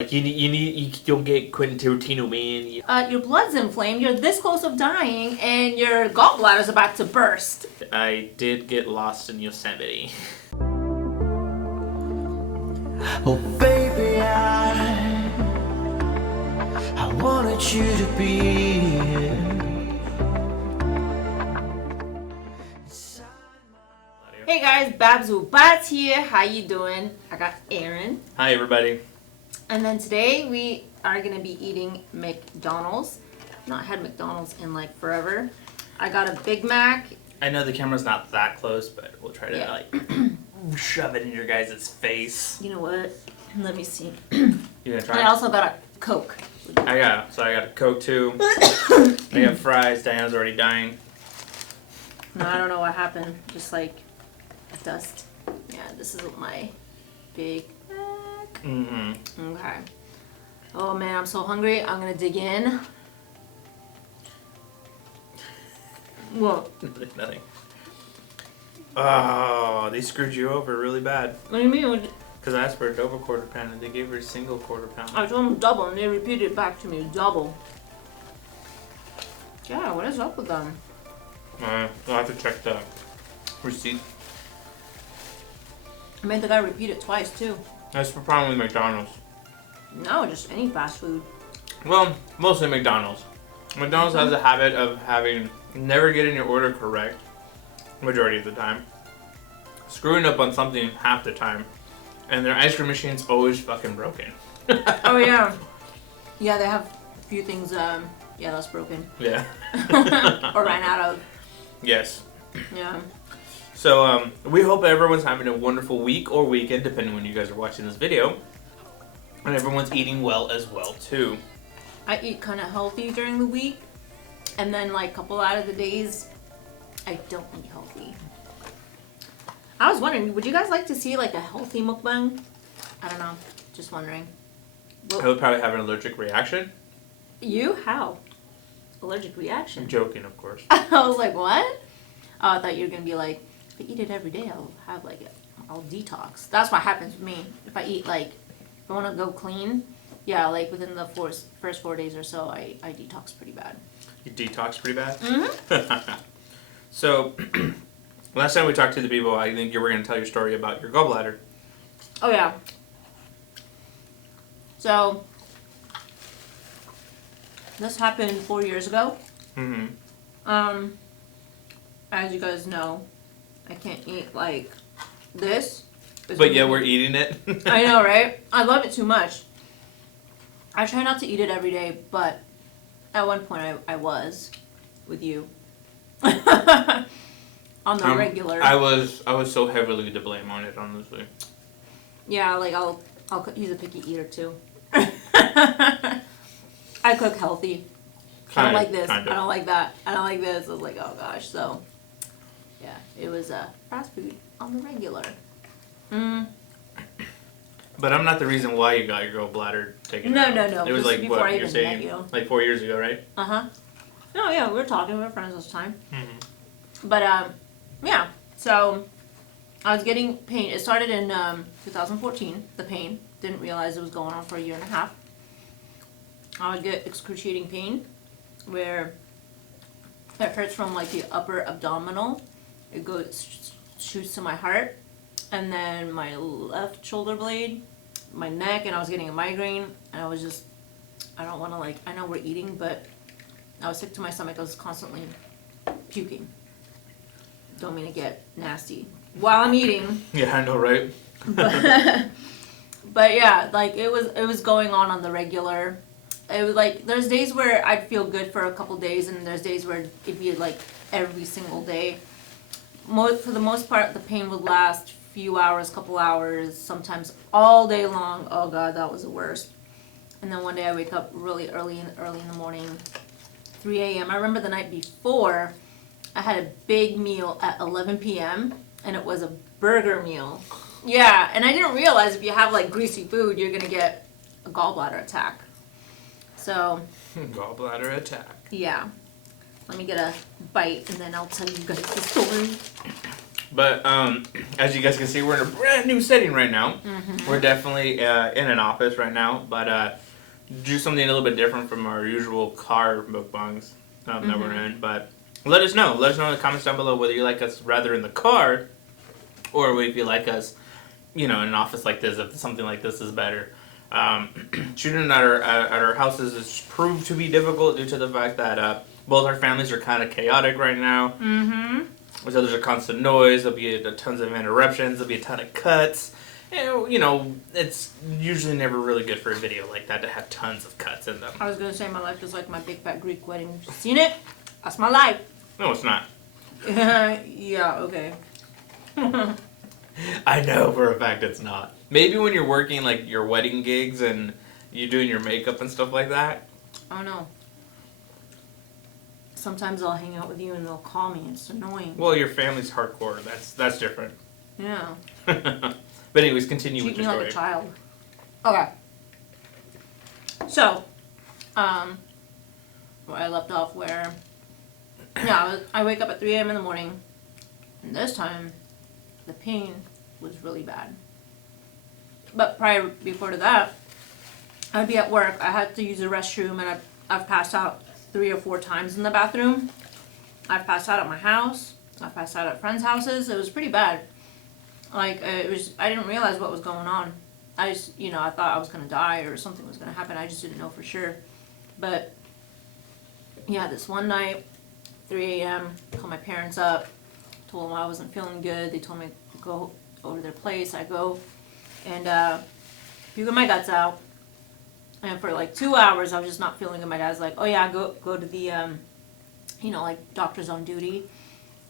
Like you don't get Quentin Tarantino, man. Your blood's inflamed, you're this close of dying, and your gallbladder's about to burst. I did get lost in Yosemite. Oh baby, I wanted you to be here. Hey guys, Babs with Bats here. How you doing? I got Aaron. Hi everybody. And then today we are gonna be eating McDonald's. Not had McDonald's in like forever. I got a Big Mac. I know the camera's not that close, but we'll try to like shove it in your guys' face. You know what? Let me see. You gonna try? I also got a Coke. I got a Coke too. I got fries. Diana's already dying. No, I don't know what happened. Just like dust. Yeah, this is my Big Mac. Mm-hmm. Okay. Oh man, I'm so hungry. I'm gonna dig in. What? Nothing. Oh, they screwed you over really bad. What do you mean? Because I asked for a double quarter pound and they gave her a single quarter pound. I told them double and they repeated it back to me. Double. Yeah, what is up with them? I'll have to check the receipt. I made the guy repeat it twice too. That's the problem with McDonald's. No, just any fast food. Well, mostly McDonald's. McDonald's has a habit of having never getting your order correct majority of the time, screwing up on something half the time, and their ice cream machine's always fucking broken. Oh yeah. Yeah, they have a few things that's broken. Yeah. Or ran out of. Yes. Yeah. So we hope everyone's having a wonderful week or weekend, depending when you guys are watching this video, and everyone's eating well as well too. I eat kind of healthy during the week, and then like a couple out of the days, I don't eat healthy. I was wondering, would you guys like to see like a healthy mukbang? I don't know, just wondering. I would probably have an allergic reaction. You? How? Allergic reaction? I'm joking, of course. I was like, what? Oh, I thought you were gonna be like, if I eat it every day, I'll have like I'll detox. That's what happens with me. If I eat like, if I want to go clean, yeah, like within the first 4 days or so, I detox pretty bad. You detox pretty bad? Mm-hmm. So, last time we talked to the people, I think you were going to tell your story about your gallbladder. Oh, yeah. So, this happened 4 years ago. Mm-hmm. As you guys know, I can't eat like this. But yeah, we're eating it. I know, right? I love it too much. I try not to eat it every day, but at one point I was with you. On the regular. I was so heavily to blame on it, honestly. Yeah, like I'll he's a picky eater too. I cook healthy. I don't like this. I don't like that. I don't like this. I was like, oh gosh. So, yeah, it was fast food on the regular. But I'm not the reason why you got your gallbladder taken out. No. It was like before what I you're even saying, met you. like 4 years ago, right? No, yeah, we were talking. We were friends this time. Mm-hmm. But yeah. So I was getting pain. It started in 2014. The pain. Didn't realize it was going on for a year and a half. I would get excruciating pain, where it hurts from like the upper abdominal. It goes shoots to my heart, and then my left shoulder blade, my neck, and I was getting a migraine. And I was just, I don't want to like. I know we're eating, but I was sick to my stomach. I was constantly puking. Don't mean to get nasty while I'm eating. Yeah, I know, right? But yeah, like it was going on the regular. It was like there's days where I'd feel good for a couple days, and there's days where it'd be like every single day. For the most part, the pain would last few hours, couple hours, sometimes all day long. Oh god, that was the worst. And then one day I wake up really early in the morning, 3 a.m. I remember the night before, I had a big meal at 11 p.m. and it was a burger meal. Yeah, and I didn't realize if you have like greasy food, you're gonna get a gallbladder attack. So. Gallbladder attack. Yeah. Let me get a bite and then I'll tell you guys the story. But as you guys can see, we're in a brand new setting right now. We're definitely in an office right now, but do something a little bit different from our usual car mukbangs that we're in. But let us know. Let us know in the comments down below whether you like us rather in the car or if you like us, in an office like this, if something like this is better. Shooting at our houses has proved to be difficult due to the fact that both our families are kind of chaotic right now. So there's a constant noise. There'll be tons of interruptions. There'll be a ton of cuts. It's usually never really good for a video like that to have tons of cuts in them. I was gonna say my life is like my big fat Greek wedding. You seen it? That's my life. No, it's not. Yeah. Okay. I know for a fact it's not. Maybe when you're working like your wedding gigs and you're doing your makeup and stuff like that. I don't know. Sometimes I'll hang out with you and they'll call me. It's annoying. Well, your family's hardcore. That's different. Yeah. But anyways, continue with Treat your me story. like a child. Okay. So, where I left off where, I wake up at 3 a.m. in the morning, and this time, the pain was really bad. But before to that, I'd be at work, I had to use the restroom, and I've passed out 3 or 4 times in the bathroom. I've passed out at my house, I've passed out at friends' houses, it was pretty bad. Like, I didn't realize what was going on. I just, I thought I was going to die or something was going to happen. I just didn't know for sure. But, yeah, this one night, 3 a.m., called my parents up, told them I wasn't feeling good. They told me to go over to their place. I go and puke my guts out. And for like 2 hours, I was just not feeling good. My dad's like, oh, yeah, go to the, like doctors on duty.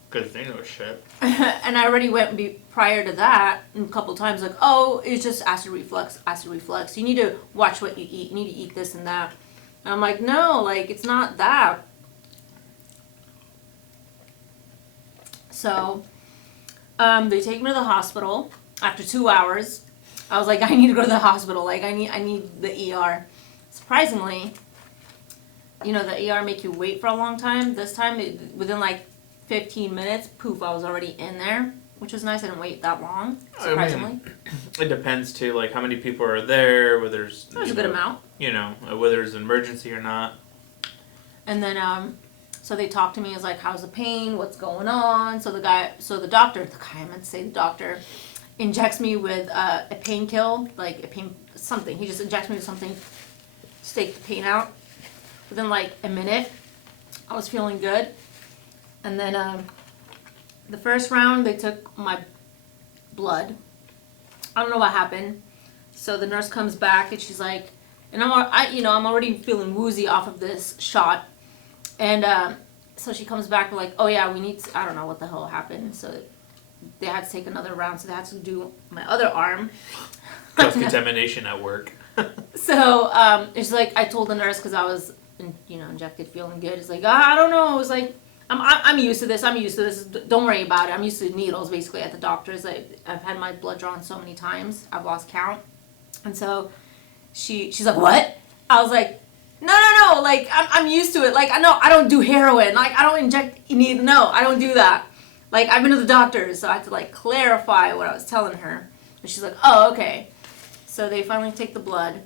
Because they know shit. And I already went prior to that a couple times, like, oh, it's just acid reflux. You need to watch what you eat. You need to eat this and that. And I'm like, no, like, it's not that. So, they take me to the hospital after 2 hours. I was like, I need to go to the hospital. Like, I need the ER. Surprisingly, the ER make you wait for a long time. This time, within like 15 minutes, poof, I was already in there, which was nice. I didn't wait that long, surprisingly. It depends too, like how many people are there, whether there's a good amount. Whether there's an emergency or not. And then so they talked to me, as like, how's the pain, what's going on? So the doctor, I meant to say the doctor, injects me with a painkiller, like something. He just injects me with something to take the pain out. Within like a minute, I was feeling good. And then the first round, they took my blood. I don't know what happened. So the nurse comes back and she's like, and I'm already feeling woozy off of this shot. And so she comes back like, oh yeah, I don't know what the hell happened. So they had to take another round. So they had to do my other arm. Cross-contamination at work. So it's like, I told the nurse, because I was, injected, feeling good. It's like, I don't know. It was like, I'm used to this. Don't worry about it. I'm used to needles, basically, at the doctor's. I've had my blood drawn so many times. I've lost count. And so she's like, what? I was like, no. Like, I'm used to it. Like, I don't do heroin. Like, I don't inject needles. No, I don't do that. Like, I've been to the doctors, so I had to, like, clarify what I was telling her. And she's like, oh, okay. So they finally take the blood.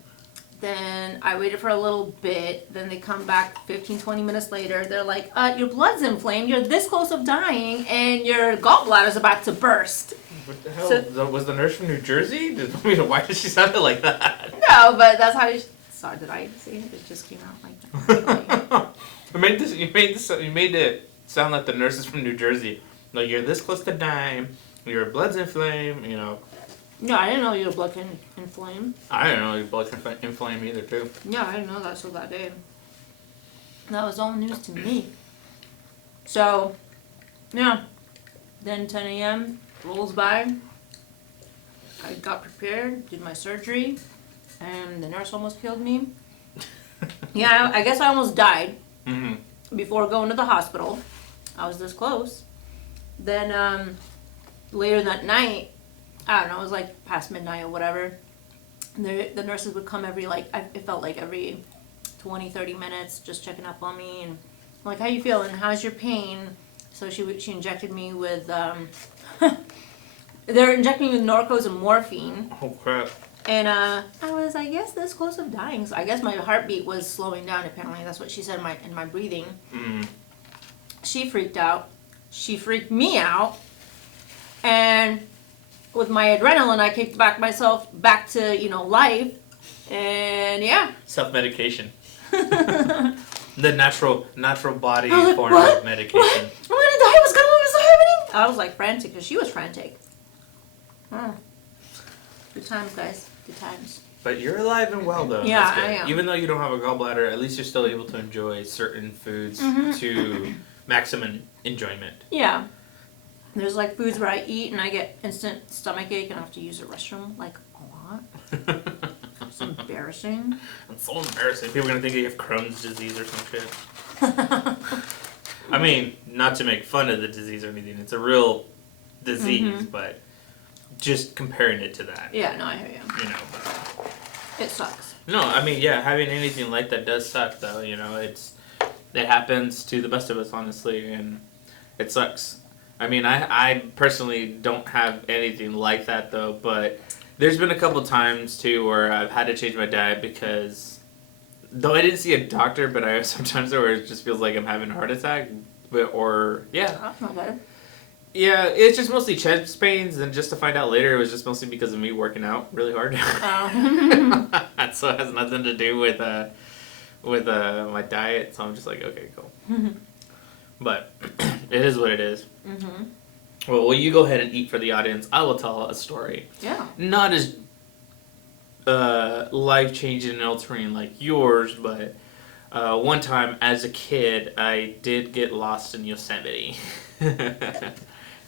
Then I waited for a little bit. Then they come back 15, 20 minutes later. They're like, your blood's inflamed. You're this close of dying, and your gallbladder's about to burst. What the hell? Was the nurse from New Jersey? Why did she sound like that? No, but that's how sorry, did I say it? It just came out like that. You made it sound like the nurse is from New Jersey. Like, you're this close to dying. Your blood's inflamed, No, I didn't know your blood can inflame. I didn't know your blood can inflame either, too. Yeah, I didn't know that till that day. That was all news to me. So, yeah. Then 10 a.m. rolls by. I got prepared, did my surgery, and the nurse almost killed me. Yeah, I guess I almost died before going to the hospital. I was this close. Then later that night, I don't know, it was like past midnight or whatever. The nurses would come it felt like every 20, 30 minutes, just checking up on me. And I'm like, how you feeling? How's your pain? So she injected me with they're injecting me with Norcos and morphine. Oh crap. And I was, I guess, this close of dying. So I guess my heartbeat was slowing down. Apparently, that's what she said in my breathing. Mm. She freaked out. She freaked me out. And with my adrenaline, I kicked myself back to life. And yeah. Self-medication. The natural body I was like, form what? of medication. What? I'm gonna die. What's happening? I was like frantic because she was frantic. Oh. Good times, guys. Good times. But you're alive and well, though. Yeah, That's good. I am. Even though you don't have a gallbladder, at least you're still able to enjoy certain foods to maximum enjoyment. Yeah. There's like foods where I eat and I get instant stomach ache and I have to use the restroom like a lot. It's embarrassing. It's so embarrassing. People are gonna think you have Crohn's disease or some shit. I mean, not to make fun of the disease or anything. It's a real disease, but just comparing it to that. Yeah, no, I hear you. You know. But, It sucks. no, I mean, yeah, having anything like that does suck, though. You know, it happens to the best of us, honestly, and it sucks. I mean, I personally don't have anything like that, though, but there's been a couple times, too, where I've had to change my diet because, though I didn't see a doctor, but I sometimes where it just feels like I'm having a heart attack, yeah. That's not bad. Yeah, it's just mostly chest pains, and just to find out later, it was just mostly because of me working out really hard. So it has nothing to do with my diet. So I'm just like, okay, cool. But it is what it is. Mm-hmm. Well, will you go ahead and eat for the audience? I will tell a story. Yeah. Not as life-changing and altering like yours, but one time as a kid, I did get lost in Yosemite.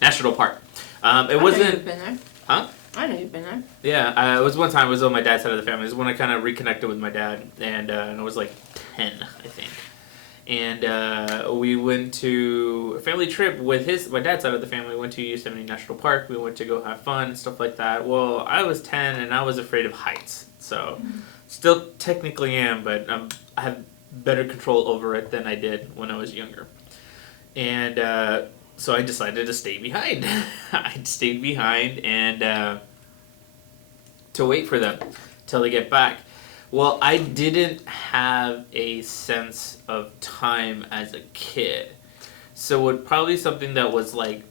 National Park. It wasn't. I know you've been there. Huh? I know you've been there. Yeah, it was one time. It was on my dad's side of the family. It was when I kind of reconnected with my dad, and I was like 10, I think. And we went to a family trip with my dad's side of the family. We went to Yosemite National Park. We went to go have fun and stuff like that. Well, I was 10 and I was afraid of heights, so still technically am, but I have better control over it than I did when I was younger. And so I decided to stay behind. I stayed behind and to wait for them till they get back. Well, I didn't have a sense of time as a kid. So it probably something that was like,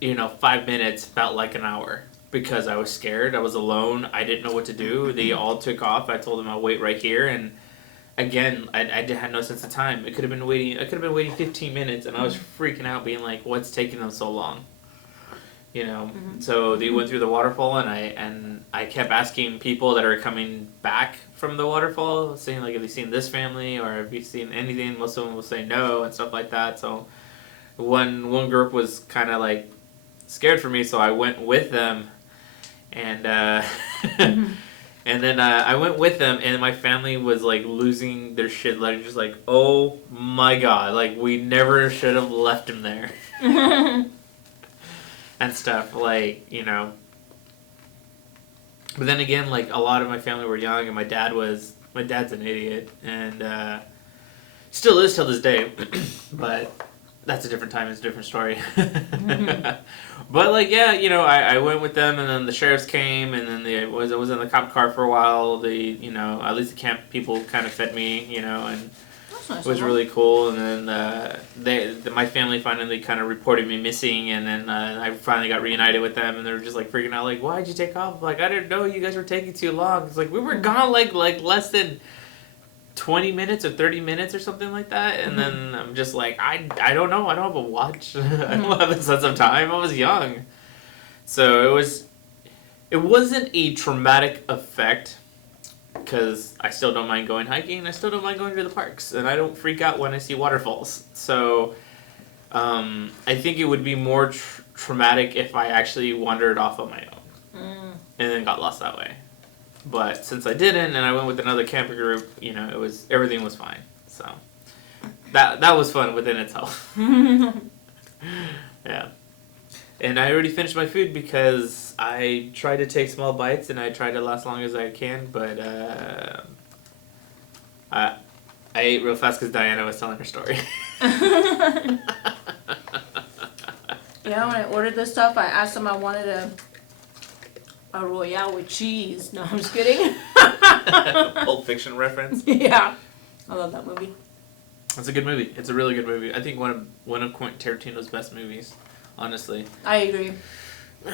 5 minutes felt like an hour because I was scared. I was alone. I didn't know what to do. They all took off. I told them I'll wait right here. And again, I had no sense of time. I could have been waiting 15 minutes, and I was freaking out, being like, "What's taking them so long?" So they went through the waterfall, and I kept asking people that are coming back from the waterfall, saying like, "Have you seen this family, or have you seen anything?" Most of them will say no and stuff like that. So one group was kind of like scared for me, so I went with them, and and then I went with them, and my family was like losing their shit, like just like, oh my god, like we never should have left him there. And stuff, like, But then again, like, a lot of my family were young, and my dad's an idiot, and still is till this day, but that's a different time, it's a different story. But, like, yeah, I went with them, and then the sheriffs came, and then I was in the cop car for a while. At least the camp people kind of fed me, and it was really cool. And then my family finally kind of reported me missing, and then I finally got reunited with them, and they were just like freaking out, like, "Why'd you take off?" Like, I didn't know you guys were taking too long. It's like we were gone like less than 20 minutes or 30 minutes or something like that. And then I'm just like, I don't know. I don't have a watch. I don't have a sense of time. I was young, so it wasn't a traumatic effect. Because I still don't mind going hiking, I still don't mind going to the parks, and I don't freak out when I see waterfalls. So I think it would be more traumatic if I actually wandered off on my own and then got lost that way. But since I didn't, and I went with another camper group, everything was fine. So that was fun within itself. Yeah. And I already finished my food because I try to take small bites and I try to last long as I can, but I ate real fast because Diana was telling her story. Yeah, when I ordered this stuff, I asked them I wanted a Royale with cheese. No, I'm just kidding. Pulp Fiction reference. Yeah. I love that movie. It's a good movie. It's a really good movie. I think one of Quentin Tarantino's best movies, honestly. I agree.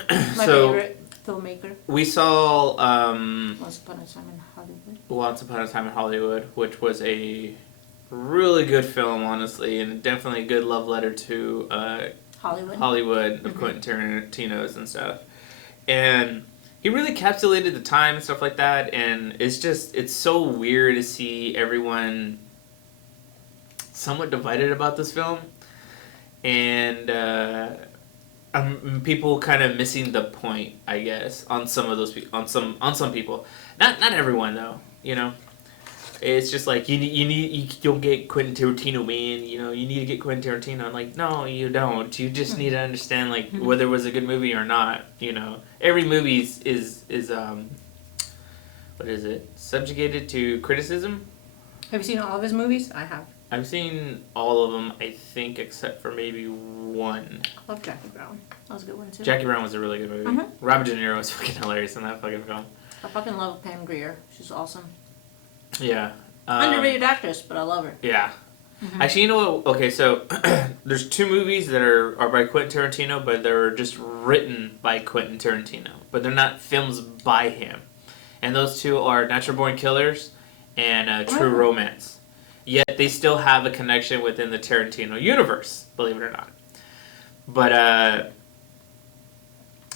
My So, favorite filmmaker. We saw Once Upon a Time in Hollywood. Once Upon a Time in Hollywood, which was a really good film, honestly, and definitely a good love letter to Hollywood of Quentin Tarantino's and stuff. And he really encapsulated the time and stuff like that, and it's so weird to see everyone somewhat divided about this film, and people kind of missing the point, I guess, on some of those on some people. Not everyone though, you know. It's just like you don't get Quentin Tarantino, man. You know, you need to get Quentin Tarantino. I'm like, no, you don't. You just need to understand like whether it was a good movie or not. You know, every movie is what is it? Subjugated to criticism. Have you seen all of his movies? I have. I've seen all of them, I think, except for maybe one. I love Jackie Brown. That was a good one too. Jackie Brown was a really good movie. Mhm. Robert De Niro was fucking hilarious in that fucking film. I fucking love Pam Grier. She's awesome. Yeah. Underrated actress, but I love her. Yeah. Actually, you know what? Okay, so there's two movies that are by Quentin Tarantino, but they're just written by Quentin Tarantino. But they're not films by him. And those two are Natural Born Killers and True Romance. Yet they still have a connection within the Tarantino universe, believe it or not. But,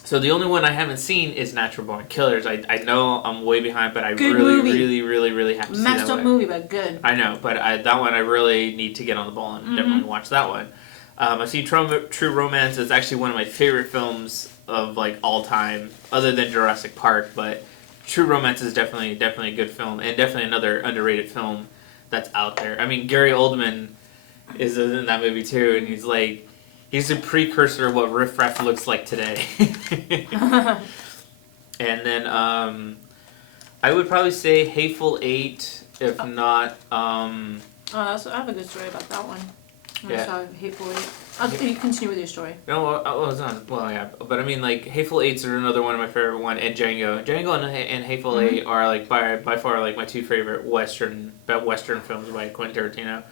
so the only one I haven't seen is Natural Born Killers. I know I'm way behind, but I Good really, movie. really, really, really have to see that Messed up one. movie, but good. I know, but that one I really need to get on the ball and definitely watch that one. I've seen True Romance. It's actually one of my favorite films of like all time, other than Jurassic Park. But True Romance is definitely a good film, and definitely another underrated film that's out there. I mean, Gary Oldman is in that movie too, and he's a precursor of what Riff Raff looks like today. And then I would probably say Hateful Eight, if not. I have a good story about that one. Yeah. I saw Hateful Eight. You continue with your story. No, well, yeah, but I mean, like Hateful Eight's are another one of my favorite one, and Django. Django and Hateful Eight are like by far like my two favorite Western films by Quentin Tarantino.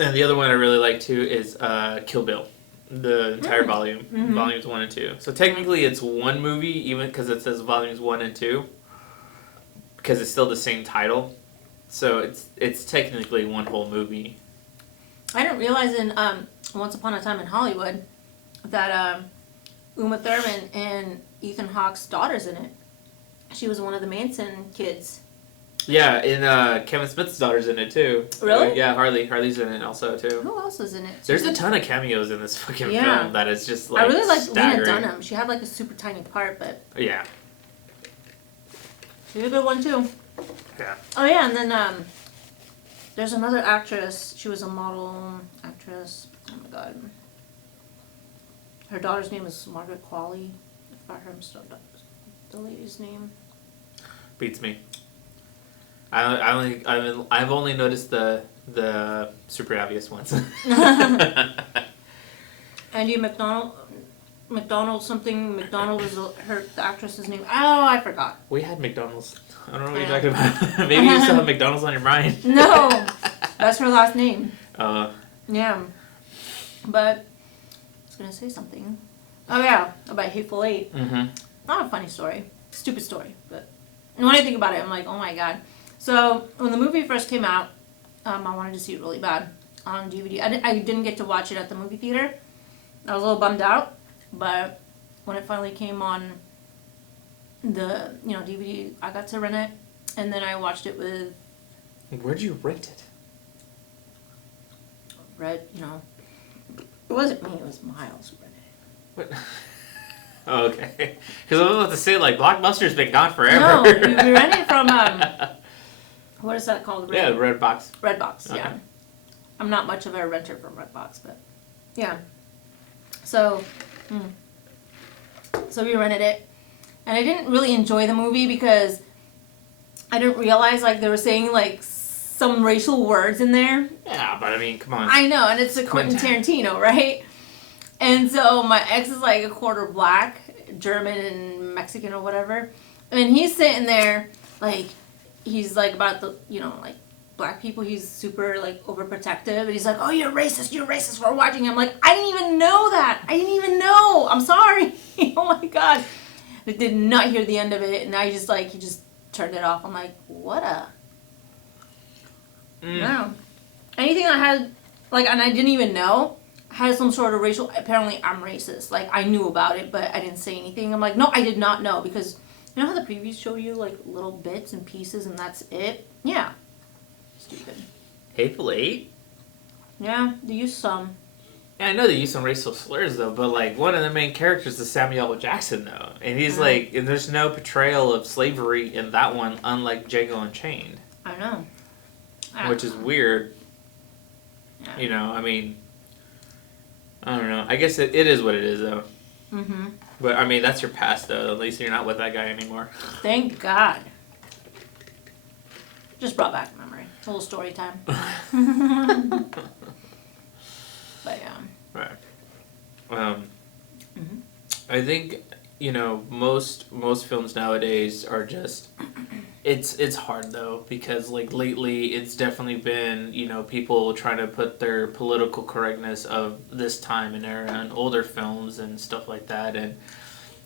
And the other one I really like too is Kill Bill, the entire volume, volumes 1 and 2. So technically it's one movie, even because it says volumes 1 and 2, because it's still the same title. So it's technically one whole movie. I didn't realize in Once Upon a Time in Hollywood that Uma Thurman and Ethan Hawke's daughter's in it. She was one of the Manson kids. Yeah, and Kevin Smith's daughter's in it too. Really? Yeah, Harley's in it also too. Who else is in it? There's a ton of cameos in this fucking film that is just like I really like Lena staggering. Dunham. She had like a super tiny part, but Yeah. she's a good one too. Yeah. Oh yeah, and then there's another actress. She was a model actress. Oh my god. Her daughter's name is Margaret Qualley. I forgot the lady's name. Beats me. I've only noticed the super obvious ones. Andy McDonald something. McDonald is the actress's name. Oh, I forgot. We had McDonald's. I don't know what you're talking about. Maybe you still have McDonald's on your mind. No, that's her last name. Yeah, but I was gonna say something. Oh yeah, about Hateful Eight. Not a funny story, stupid story, but when I think about it, I'm like, oh my god. So when the movie first came out, I wanted to see it really bad on DVD. I didn't get to watch it at the movie theater. I was a little bummed out, but when it finally came on the DVD, I got to rent it, and then I watched it with Where'd you rent it? it wasn't me, it was Miles who rented it. What? Oh, okay. Because I was about to say, like, Blockbuster's been gone forever. No, we rented it from what is that called? Yeah, Redbox. Redbox, Okay. yeah. I'm not much of a renter from Redbox, but yeah. So we rented it, and I didn't really enjoy the movie because I didn't realize like they were saying like some racial words in there. Yeah, but I mean, come on. I know, and it's a Quentin Tarantino, right? And so my ex is like a quarter black, German and Mexican or whatever. And he's sitting there, like, he's like about the, like, black people, he's super, like, overprotective. And he's like, oh, you're racist for watching. I'm like, I didn't even know that. I didn't even know. I'm sorry. Oh, my God. I did not hear the end of it. And I just, like, he just turned it off. I'm like, what a... No. Anything that had, like, and I didn't even know, had some sort of racial, apparently I'm racist. Like, I knew about it, but I didn't say anything. I'm like, no, I did not know, because you know how the previews show you, like, little bits and pieces and that's it? Yeah. Stupid. Hateful Eight? Yeah, they use some. Yeah, I know they use some racial slurs, though, but, like, one of the main characters is Samuel L. Jackson, though. And he's, like, and there's no portrayal of slavery in that one, unlike Django Unchained. I know. Which is weird. Yeah. You know, I mean, I don't know. I guess it is what it is, though. Mm-hmm. But, I mean, that's your past, though. At least you're not with that guy anymore. Thank God. Just brought back memory. It's a little story time. But, yeah. Right. Mm-hmm. I think, most films nowadays are just... It's hard, though, because, like, lately it's definitely been, people trying to put their political correctness of this time and era on older films and stuff like that, and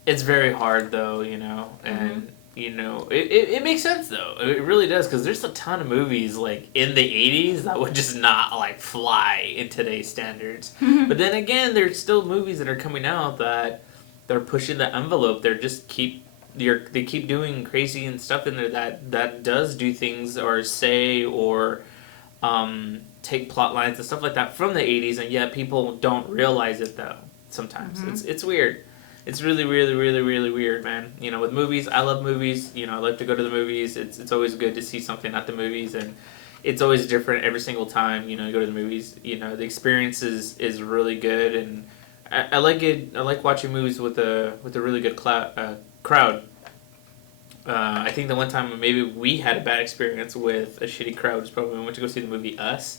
it's very hard, though, and, it makes sense, though. It really does, because there's a ton of movies, like, in the 80s that would just not, like, fly in today's standards. But then again, there's still movies that are coming out that they're pushing the envelope. They keep doing crazy and stuff in there that does do things or say or take plot lines and stuff like that from the 80s, and yet people don't realize it, though, sometimes. Mm-hmm. It's weird. It's really, really, really, really weird, man. With movies, I love movies. I like to go to the movies. It's always good to see something at the movies, and it's always different every single time, you go to the movies. The experience is really good, and I like it. I like watching movies with a really good crowd. I think the one time maybe we had a bad experience with a shitty crowd was probably when we went to go see the movie Us.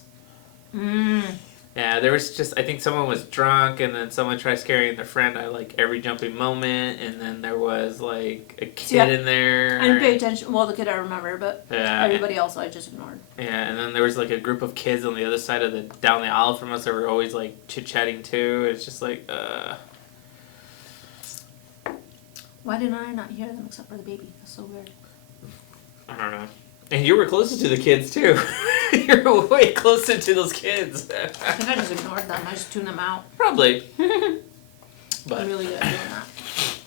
Yeah, there was just, I think someone was drunk, and then someone tried scaring their friend at, like, every jumping moment, and then there was, like, a kid in there. I didn't pay attention. Well, the kid I remember, but everybody else I just ignored. Yeah, and then there was, like, a group of kids on the other side of down the aisle from us that were always, like, chit-chatting, too. It's just like, Why did I not hear them except for the baby? That's so weird. I don't know. And you were closer to the kids, too. You were way closer to those kids. I think I just ignored them. I just tuned them out. Probably. But I'm really good at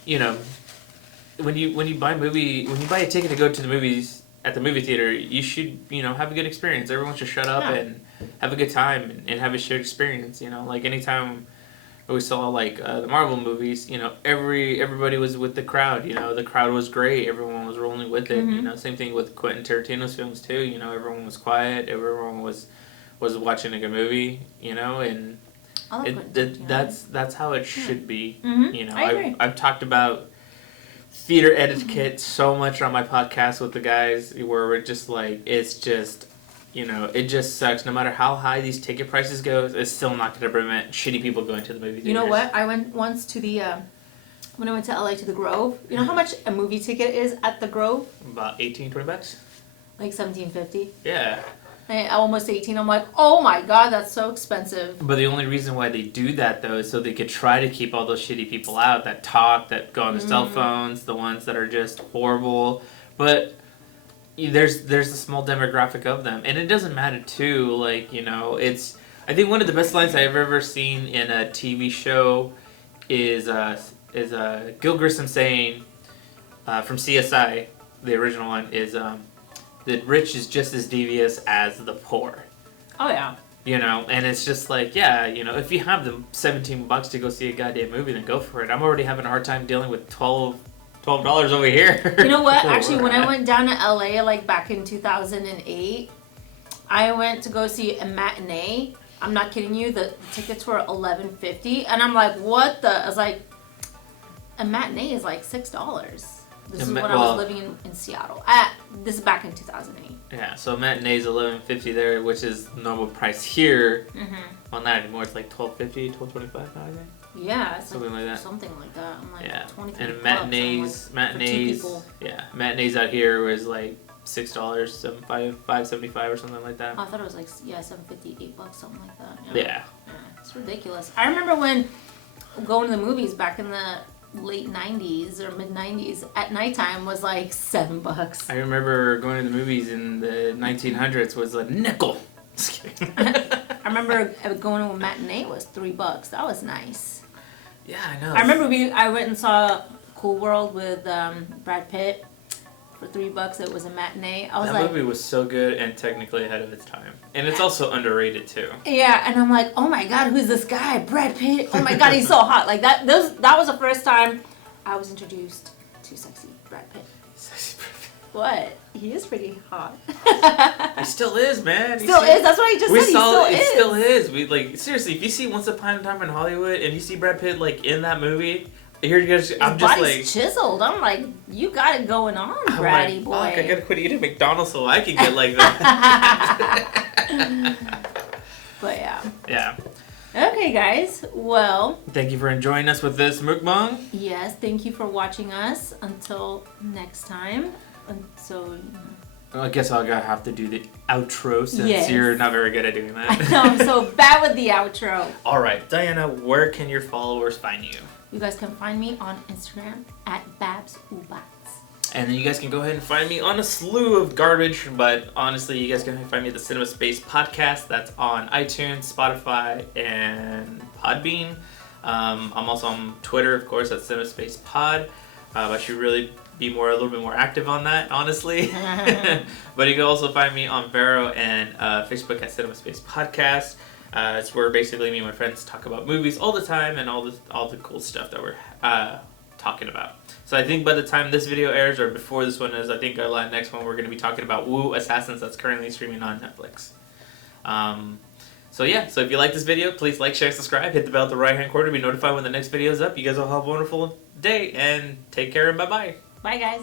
doing that. When you buy a ticket to go to the movies at the movie theater, you should, have a good experience. Everyone should shut up and have a good time and have a shared experience. Like anytime we saw like the Marvel movies, everybody was with the crowd. The crowd was great. Everyone was rolling with it. Mm-hmm. Same thing with Quentin Tarantino's films too. Everyone was quiet. Everyone was watching a good movie. And that's how it should be. Mm-hmm. I agree. I've talked about theater etiquette so much on my podcast with the guys, where we're just like, it's just. It just sucks. No matter how high these ticket prices go, it's still not going to prevent shitty people going to the movie theaters. You know what? I went once to the, when I went to LA to the Grove. You know how much a movie ticket is at the Grove? About $18, $20? Like $17.50. Yeah. Almost 18. I'm like, oh my God, that's so expensive. But the only reason why they do that, though, is so they could try to keep all those shitty people out that talk, that go on their cell phones, the ones that are just horrible. But there's a small demographic of them, and it doesn't matter too. Like it's. I think one of the best lines I've ever seen in a TV show is Gil Grissom saying from CSI, the original one is the rich is just as devious as the poor. Oh yeah. And it's just like, if you have the $17 to go see a goddamn movie, then go for it. I'm already having a hard time dealing with $12 over here. You know what? Actually, when I went down to LA, like back in 2008, I went to go see a matinee. I'm not kidding you. The tickets were $11.50, and I'm like, what the? I was like, a matinee is like $6. This is when I was living in Seattle. This is back in 2008. Yeah, so a matinee is $11.50 there, which is normal price here. Well, not anymore. It's like $12.50, $12.25 now, I think. Yeah, it's Something like that. Something like that. I'm like, Yeah. 23 And bucks, matinees. people. Yeah, matinees out here was like $6, $5.75 or something like that. Oh, I thought it was like $7.50, $8, something like that. Yeah. It's ridiculous. I remember when going to the movies back in the late 90s or mid 90s at nighttime was like $7. I remember going to the movies in the 1900s was a nickel. Just kidding. I remember going to a matinee was $3. That was nice. Yeah, I know. I remember I went and saw Cool World with Brad Pitt for $3. It was a matinee. I was that like, movie was so good and technically ahead of its time, and it's also underrated too. yeah, and I'm like, oh my god, who's this guy? Brad Pitt. Oh my god, he's so hot. Like that. That was the first time I was introduced to sexy Brad Pitt. Sexy Brad Pitt. What? He is pretty hot. He still is, man. Still is. That's what I just said. He still is. It still is. We like seriously. If you see Once Upon a Time in Hollywood and you see Brad Pitt like in that movie, here you guys. I'm just like chiseled. I'm like, you got it going on, Braddy boy. Fuck, I gotta quit eating McDonald's so I can get like that. But yeah. Yeah. Okay, guys. Well. Thank you for enjoying us with this mukbang. Yes. Thank you for watching us. Until next time. So. Well, I guess I'll have to do the outro since you're not very good at doing that. I know, I'm so bad with the outro. All right, Diana, where can your followers find you? You guys can find me on Instagram at BabsUbats. And then you guys can go ahead and find me on a slew of garbage, but honestly, you guys can find me at the Cinema Space Podcast. That's on iTunes, Spotify, and Podbean. I'm also on Twitter, of course, at Cinema Space Pod. I should really be a little bit more active on that, honestly. But you can also find me on Vero and Facebook at Cinema Space Podcast. It's where basically me and my friends talk about movies all the time and all the cool stuff that we're talking about. So I think by the time this video airs or before this one is, I think our next one we're going to be talking about Wu Assassins that's currently streaming on Netflix. So yeah, so if you like this video, please like, share, subscribe, hit the bell at the right hand corner to be notified when the next video is up. You guys all have a wonderful day and take care and bye-bye. Bye, guys.